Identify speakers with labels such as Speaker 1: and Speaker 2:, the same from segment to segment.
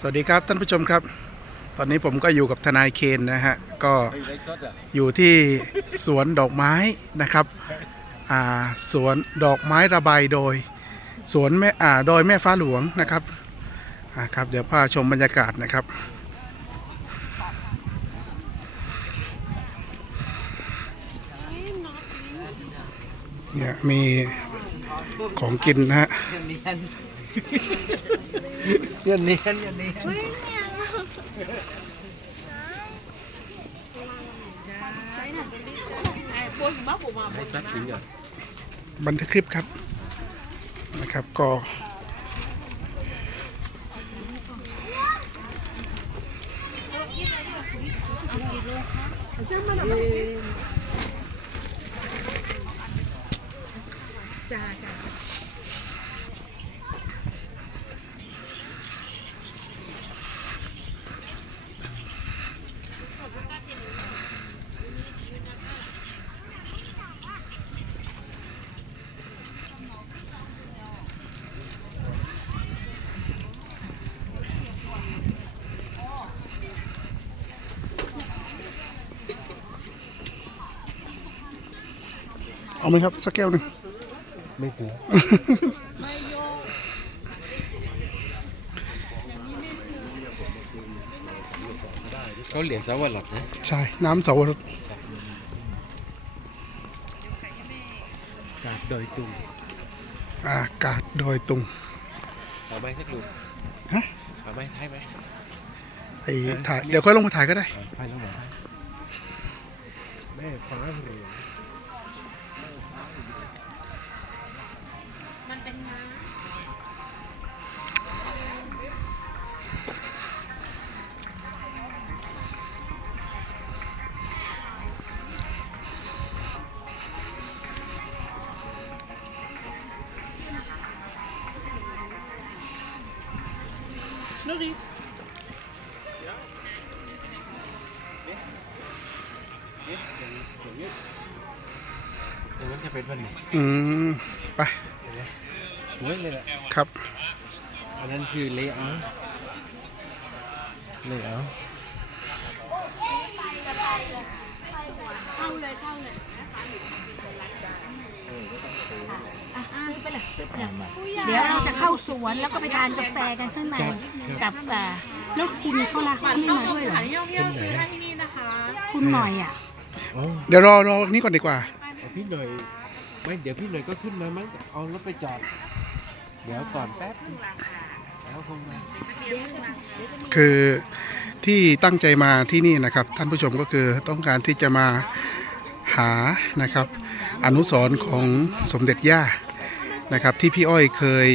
Speaker 1: สวัสดีครับท่านผู้ชมครับ ตอนนี้ผมก็อยู่กับทนายเคนนะฮะ ก็อยู่ที่สวนดอกไม้นะครับอ่าสวนดอกไม้ระบายโดยสวนแม่อ่าโดยแม่ฟ้าหลวงนะครับอ่าครับ เดี๋ยวพาชมบรรยากาศนะครับเนี่ยมีของกินนะฮะ
Speaker 2: เนียนเนียนเนียนเนียน
Speaker 1: บันทึกคลิปครับนะครับก็เอาไหมครับ สักแก้วหนึ่ง
Speaker 2: ไม่ถึงเขาเหลียงสวัสดิ์นะ
Speaker 1: ใช่ น้ำเสาวรส
Speaker 2: กาดดอยตุง
Speaker 1: อากาศดอยตุง
Speaker 2: เอาไม้สักลูก
Speaker 1: ฮะ
Speaker 2: เอาไม้ท้ายไหม
Speaker 1: ไอ้ถ่ายเดี๋ยวค่อยลงมาถ่ายก็ได้
Speaker 2: ไปแล้วเหรอแม่ฟ้าเหลือง ตรงนั้นจะเป็นวันนี้
Speaker 1: อืม ไป
Speaker 2: สวยเลยแหละ
Speaker 1: ครับ
Speaker 2: อันนั้นคือเลเยอร์เลเยอร์
Speaker 3: เข้าเลยเข้าเลยอะซื้อไป เลยซื้อไปเลยเดี๋ยวเราจะเข้าสวนแล้วก็ไปทานกาแฟกันข้างในกับอ่าแล้วคุณเขาลาเขาไม่มาด้วยเหรอ
Speaker 4: ท่องเที่ยวซื้อได้ที่นี่นะคะ
Speaker 3: คุณหน่อยอะ
Speaker 2: อ๋อ
Speaker 1: เดี๋ยวรอรอนี้ก่อนดีกว่า
Speaker 2: เอาพี่หน่อยไม่เดี๋ยวพี่หน่อยก็ขึ้นมามั้งเอารถไปจอด เดี๋ยวก่อนแป๊บนึงแล้วคงมา
Speaker 1: คือที่ตั้งใจมาที่นี่นะครับ ท่านผู้ชมก็คือต้องการที่จะมาหานะครับ อนุสรณ์ของสมเด็จย่า นะครับที่พี่อ้อยเคย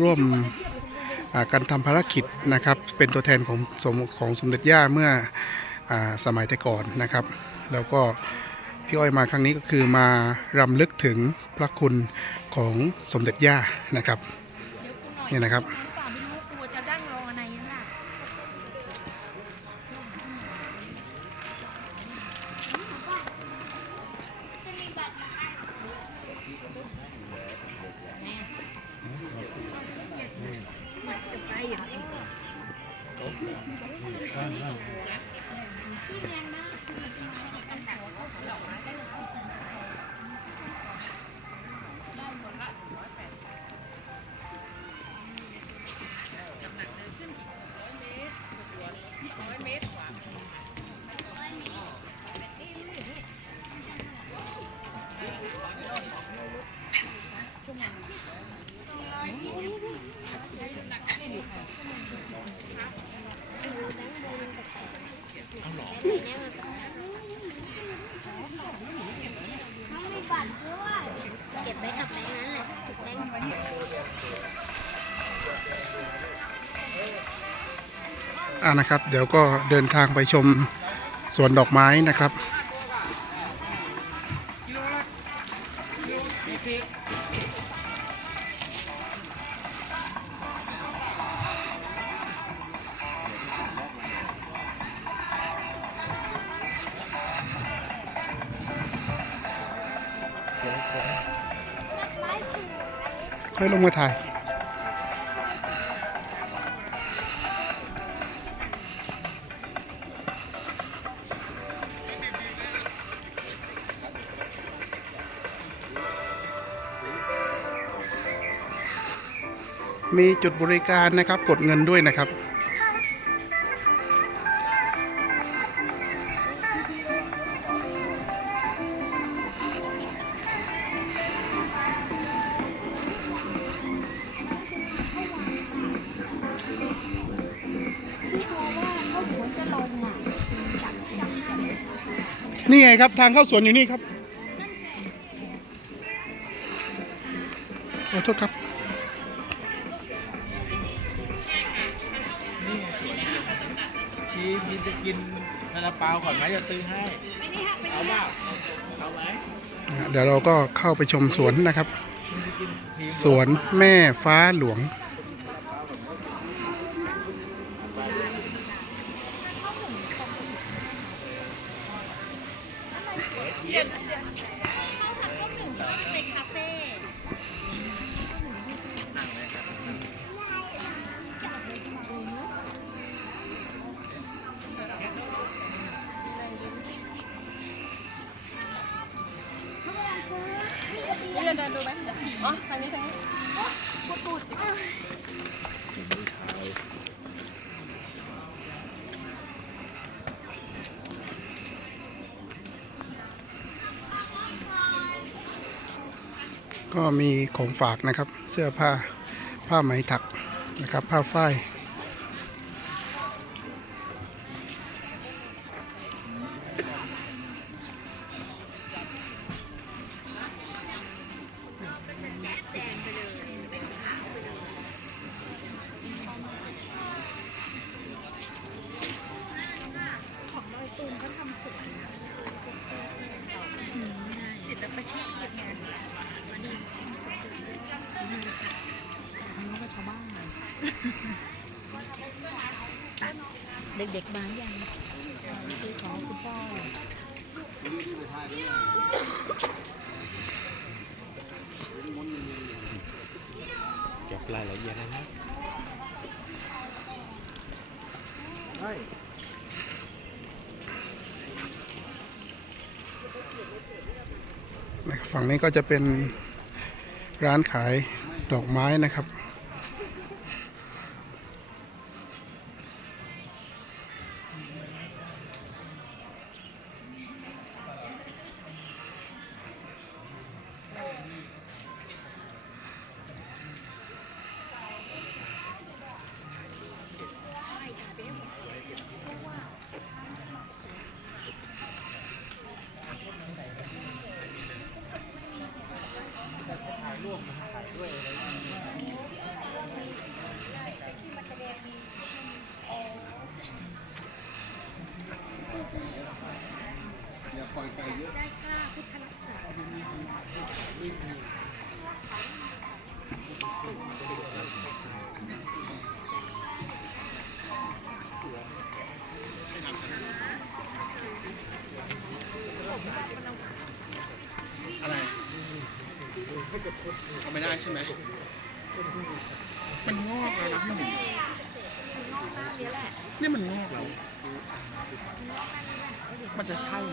Speaker 1: ร่วมการทำภารกิจนะครับเป็นตัวแทนของสมของสมเด็จย่าเมื่ออสมัยแต่ก่อนนะครับ แล้วก็พี่อ้อยมาครั้งนี้ก็คือมารำลึกถึงพระคุณของสมเด็จย่านะครับนี่นะครับ
Speaker 5: เก็บไว้กับแบงค์นั้นแหละแบงค์
Speaker 1: อ่านะครับ เดี๋ยวก็เดินทางไปชมสวนดอกไม้นะครับ ค่อยลงมาถ่ายมีจุดบริการนะครับ กดเงินด้วยนะครับ
Speaker 3: นี่
Speaker 1: ไงครับ ทางเข้าสวนอยู่นี่ครับขอโทษครับ
Speaker 2: พี่พี่จะกินซาลาเปาก่อนไหมจะซื้อให้ เอาเปล่าเอาไหม
Speaker 1: เดี๋ยวเราก็เข้าไปชมสวนนะครับ
Speaker 2: พี่จะกินพี
Speaker 1: สวนแม่ฟ้าหลวง
Speaker 5: เดิ
Speaker 4: นดูไหมอ๋อทางนี้ทางนี้
Speaker 1: ก็มีของฝากนะครับ เสื้อผ้าผ้าไหมถักนะครับ ผ้าฝ้าย
Speaker 3: เด็กๆมาอย่างคือของคุณพ่อ
Speaker 2: เก็บรายละเอียดนะนะใช่
Speaker 1: ฝั่งนี้ก็จะเป็นร้านขายดอกไม้นะครับ
Speaker 6: อะไรเอาไม่ได้ใช่ไหมมันงอกแล้วนะพี่หนุ่มนี่มันงอกแล้วมันจะใช่ไหม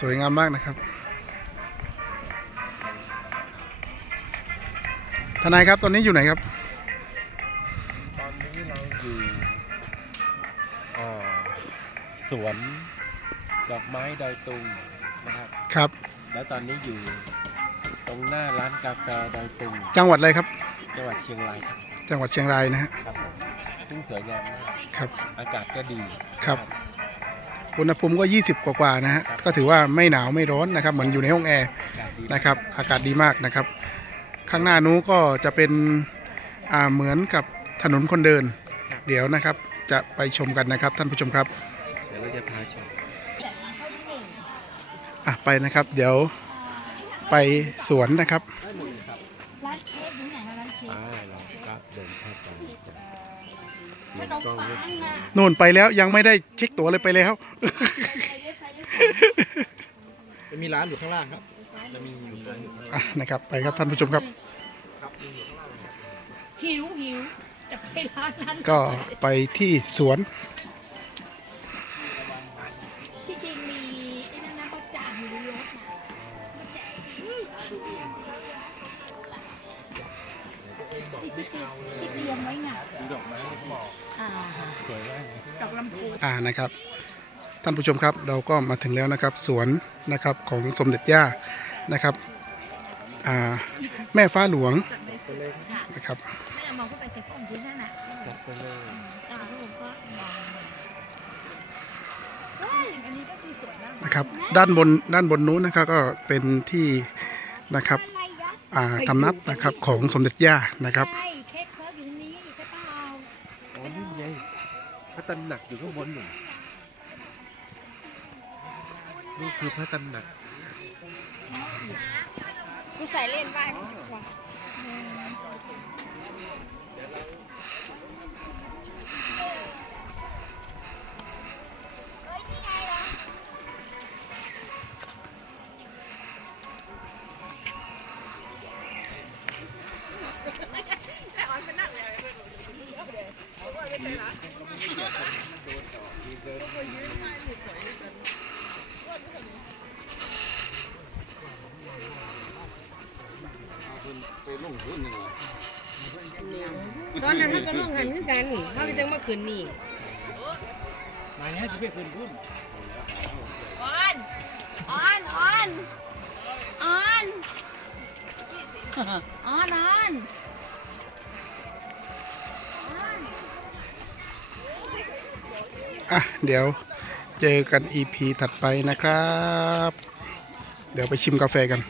Speaker 1: สวยงามมากนะครับ ทนายครับตอนนี้อยู่ไหนครับ
Speaker 2: ตอนนี้เราอยู่อ่าสวนดอกไม้ดอยตุงนะครับ
Speaker 1: ครับ
Speaker 2: แล้วตอนนี้อยู่ตรงหน้าร้านกาแฟดอยตุง
Speaker 1: จังหวัดอะไรครับ
Speaker 2: จังหวัดเชียงรายครับ
Speaker 1: จังหวัดเชียงรายนะฮะ
Speaker 2: ครับผมซึ่งสวยงามมาก
Speaker 1: ครับ
Speaker 2: อากาศก็ดี
Speaker 1: ครับ อุณหภูมิก็ 20 กว่าๆนะฮะก็ถือว่าไม่หนาวไม่ร้อนนะครับ เหมือนอยู่ในห้องแอร์
Speaker 2: อากาศดี
Speaker 1: นะครับ อากาศดีมากนะครับ ข้างหน้านู้นก็จะเป็นอ่าเหมือนกับถนนคนเดิน เดี๋ยวนะครับจะไปชมกันนะครับท่านผู้ชมครับ
Speaker 2: เดี๋ยวเราจะพาชม
Speaker 1: อะไปนะครับ เดี๋ยวไปสวนนะครับ
Speaker 3: ร้านเค้กอยู่ไหนคะร้านเค้ก
Speaker 2: ข
Speaker 3: นมปังนะ
Speaker 1: นู่นไปแล้วยังไม่ได้เช็คตั๋วเลยไปแล้ว
Speaker 6: จะมีร้านอยู่ข้างล่างครับ จะมีอยู่ร้านอยู่ข้างล่าง
Speaker 1: อะนะครับ ไปครับท่านผู้ชมครับ
Speaker 3: หิวหิวจะไปร้านนั้น
Speaker 1: ก็ไปที่สวน
Speaker 3: อก
Speaker 2: ลำ
Speaker 3: พู
Speaker 1: อ่านะครับ ท่านผู้ชมครับเราก็มาถึงแล้วนะครับ สวนนะครับของสมเด็จย่านะครับอ่าแม่ฟ้าหลวงนะครับ
Speaker 3: ไม่เอามองเข้าไปใส่ข้อมพื้นนั่นน่ะ
Speaker 2: จัดไปเลย
Speaker 3: ตาลูกก็มองเฮ้ยอันนี้ก็คือสวยมาก
Speaker 1: นะครับ ด้านบนด้านบนนู้นนะครับก็เป็นที่นะครับ
Speaker 3: อะไรนะ
Speaker 1: อ่าทำนับนะครับของสมเด็จย่านะครับ
Speaker 3: ใช่เค้กเคิ ระ
Speaker 2: ตำหนักอยู่ข้างบนหนึ่งนี่คือพระตำหนัก
Speaker 4: กูใส่เล่นบ้างจุกว่ะ นั้นเขาก็ลงหันคือกันเขาก็จังมาคืนนี่
Speaker 6: มาเนี้ยจะไปคืนพุ่น
Speaker 4: ออนออนออนออนออนออน
Speaker 1: อะเดี๋ยวเจอกัน EP ถัดไปนะครับ เดี๋ยวไปชิมกาแฟกัน